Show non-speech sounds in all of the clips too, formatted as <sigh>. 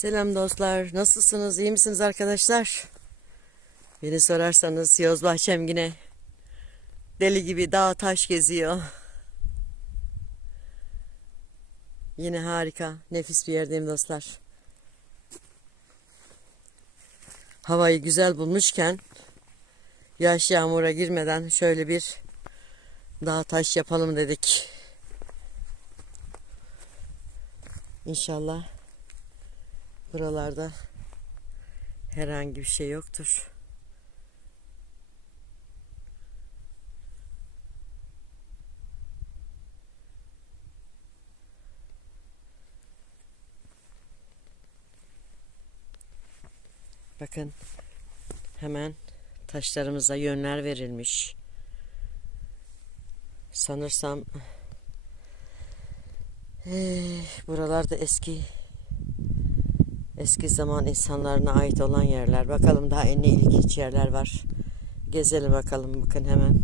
Selam dostlar. Nasılsınız? İyi misiniz arkadaşlar? Beni sorarsanız Yoz Bahçem yine deli gibi dağ taş geziyor. Yine harika, nefis bir yerdeyim dostlar. Havayı güzel bulmuşken yaş yağmura girmeden şöyle bir dağ taş yapalım dedik. İnşallah buralarda herhangi bir şey yoktur. Bakın hemen taşlarımıza yönler verilmiş. Sanırsam eh, buralarda eski eski zaman insanlarına ait olan yerler. Bakalım daha en ilginç yerler var. Gezelim bakalım. Bakın hemen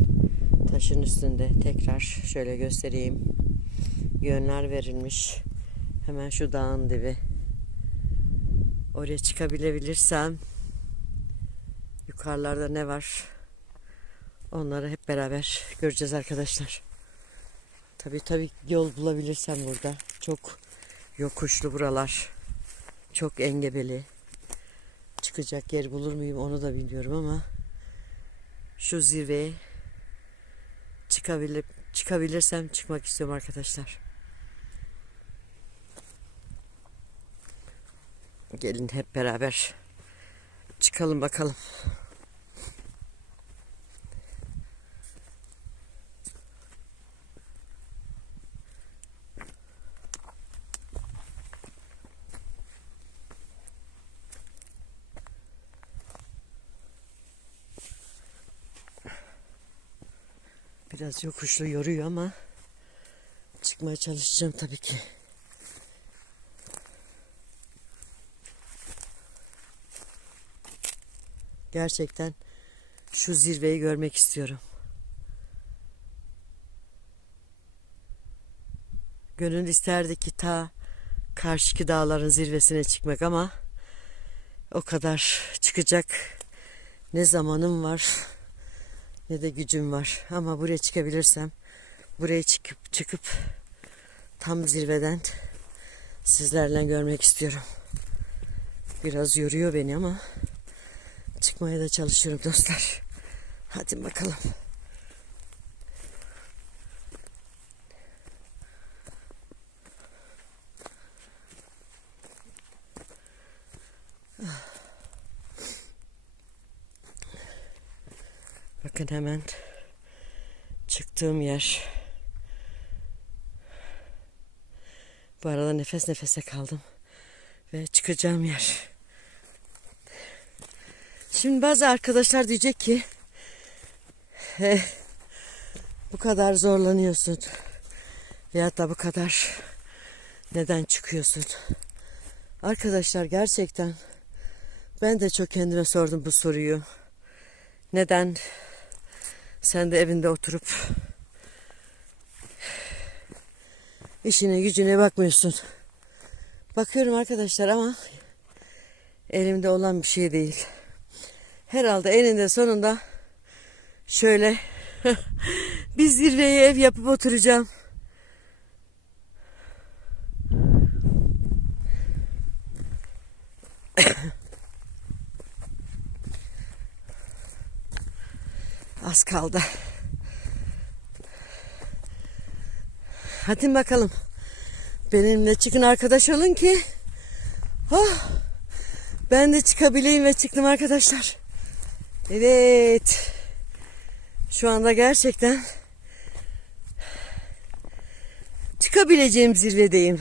taşın üstünde tekrar şöyle göstereyim. Yönler verilmiş. Hemen şu dağın dibi. Oraya çıkabilebilirsem yukarılarda ne var? Onları hep beraber göreceğiz arkadaşlar. Tabii tabii yol bulabilirsem burada. Çok yokuşlu buralar. Çok engebeli. Çıkacak yer bulur muyum onu da bilmiyorum ama şu zirveye çıkabilip çıkabilirsem çıkmak istiyorum arkadaşlar. Gelin hep beraber çıkalım bakalım. Biraz yokuşlu yoruyor ama çıkmaya çalışacağım tabii ki. Gerçekten şu zirveyi görmek istiyorum. Gönül isterdi ki ta karşıki dağların zirvesine çıkmak ama o kadar çıkacak ne zamanım var ne de gücüm var. Ama buraya çıkabilirsem buraya çıkıp çıkıp tam zirveden sizlerle görmek istiyorum. Biraz yoruyor beni ama çıkmaya da çalışıyorum dostlar. Hadi bakalım. Bakın hemen çıktığım yer. Bu arada nefes nefese kaldım. Ve çıkacağım yer. Şimdi bazı arkadaşlar diyecek ki "Eh, bu kadar zorlanıyorsun. Ya da bu kadar neden çıkıyorsun? Arkadaşlar gerçekten ben de çok kendime sordum bu soruyu. Neden sen de evinde oturup işine gücüne bakmıyorsun? Bakıyorum arkadaşlar ama elimde olan bir şey değil. Herhalde eninde sonunda şöyle <laughs> bir zirveye ev yapıp oturacağım. Az kaldı. Hadi bakalım. Benimle çıkın arkadaş olun ki. Oh, ben de çıkabileyim ve çıktım arkadaşlar. Evet. Şu anda gerçekten çıkabileceğim zirvedeyim.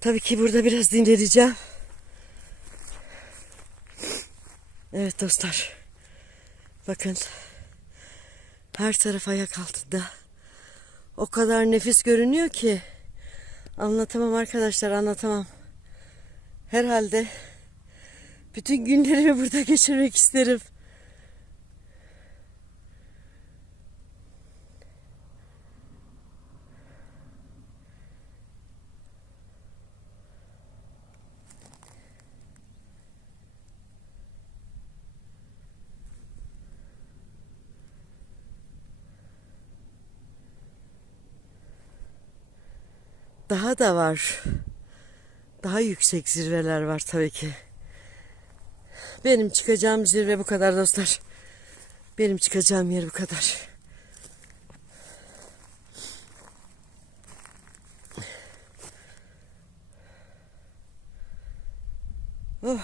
Tabii ki burada biraz dinleneceğim. Evet dostlar. Bakın. Her taraf ayak altında. O kadar nefis görünüyor ki. Anlatamam arkadaşlar anlatamam. Herhalde bütün günlerimi burada geçirmek isterim. Daha da var. Daha yüksek zirveler var tabii ki. Benim çıkacağım zirve bu kadar dostlar. Benim çıkacağım yer bu kadar. Oh.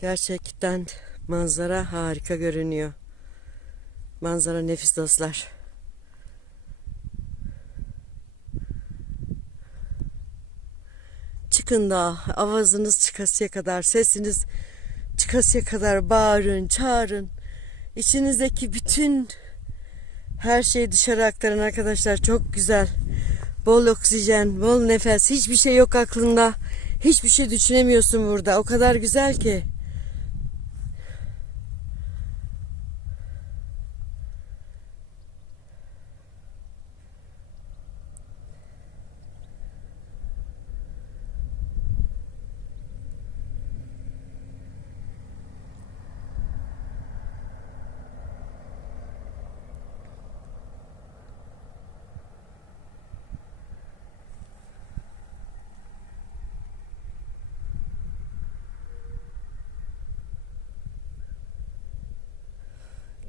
Gerçekten manzara harika görünüyor. Manzara nefis dostlar. Çıkın da avazınız çıkasıya kadar, sesiniz çıkasıya kadar bağırın, çağırın. İçinizdeki bütün her şeyi dışarı aktarın arkadaşlar. Çok güzel. Bol oksijen, bol nefes. Hiçbir şey yok aklında. Hiçbir şey düşünemiyorsun burada. O kadar güzel ki.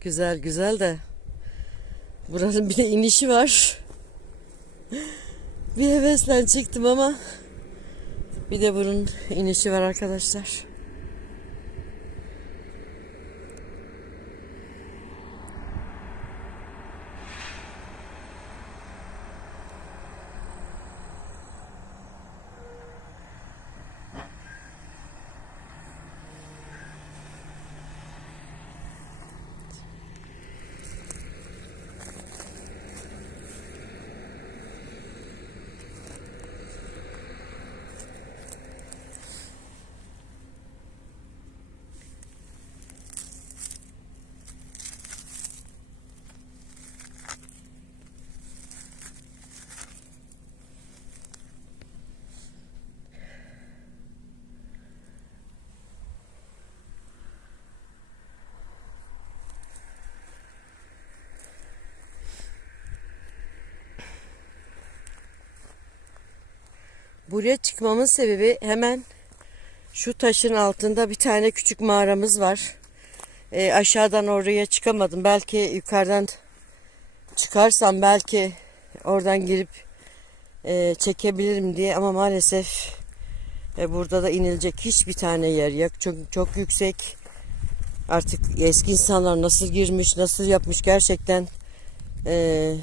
Güzel güzel de buranın bir de inişi var. Bir hevesle çıktım ama bir de bunun inişi var arkadaşlar. Buraya çıkmamın sebebi hemen şu taşın altında bir tane küçük mağaramız var. Ee, aşağıdan oraya çıkamadım. Belki yukarıdan çıkarsam belki oradan girip e, çekebilirim diye ama maalesef e, burada da inilecek hiçbir tane yer yok. Çok çok yüksek. Artık eski insanlar nasıl girmiş, nasıl yapmış gerçekten e,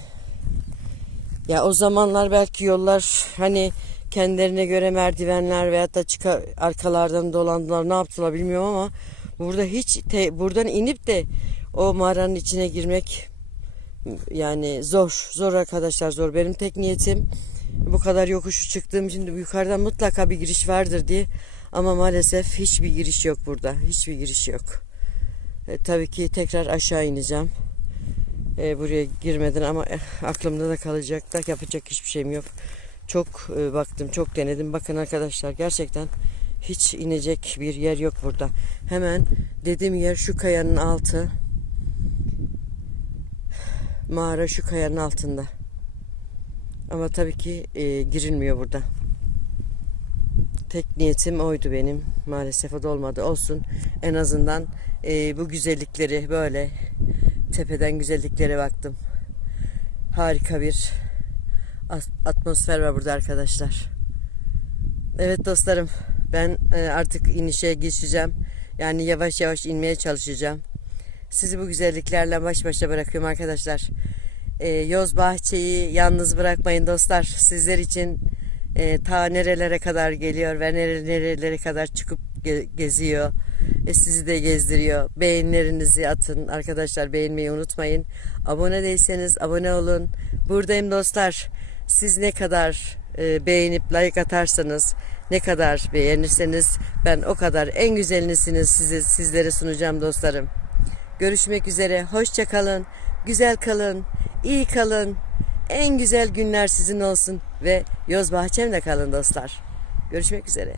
ya o zamanlar belki yollar hani kendilerine göre merdivenler veyahut da çıkar, arkalardan dolandılar. Ne yaptılar bilmiyorum ama burada hiç te, buradan inip de o mağaranın içine girmek yani zor zor arkadaşlar zor. Benim tek niyetim bu kadar yokuşu çıktığım için yukarıdan mutlaka bir giriş vardır diye. Ama maalesef hiçbir giriş yok burada. Hiçbir giriş yok. E, tabii ki tekrar aşağı ineceğim. E, buraya girmeden ama eh, aklımda da kalacak. Da yapacak hiçbir şeyim yok çok e, baktım, çok denedim. Bakın arkadaşlar gerçekten hiç inecek bir yer yok burada. Hemen dediğim yer şu kayanın altı. Mağara şu kayanın altında. Ama tabii ki e, girilmiyor burada. Tek niyetim oydu benim. Maalesef o da olmadı. Olsun. En azından e, bu güzellikleri böyle tepeden güzelliklere baktım. Harika bir atmosfer var burada arkadaşlar. Evet dostlarım ben e, artık inişe geçeceğim. Yani yavaş yavaş inmeye çalışacağım. Sizi bu güzelliklerle baş başa bırakıyorum arkadaşlar. E, Yoz Bahçe'yi yalnız bırakmayın dostlar. Sizler için e, ta nerelere kadar geliyor ve nere, nerelere kadar çıkıp ge geziyor. E, sizi de gezdiriyor. Beğenilerinizi atın arkadaşlar. Beğenmeyi unutmayın. Abone değilseniz abone olun. Buradayım dostlar. Siz ne kadar e, beğenip like atarsanız, ne kadar beğenirseniz ben o kadar en güzelinisini size, sizlere sunacağım dostlarım. Görüşmek üzere. Hoşça kalın. Güzel kalın. iyi kalın. En güzel günler sizin olsun ve Yoz Bahçem'de kalın dostlar. Görüşmek üzere.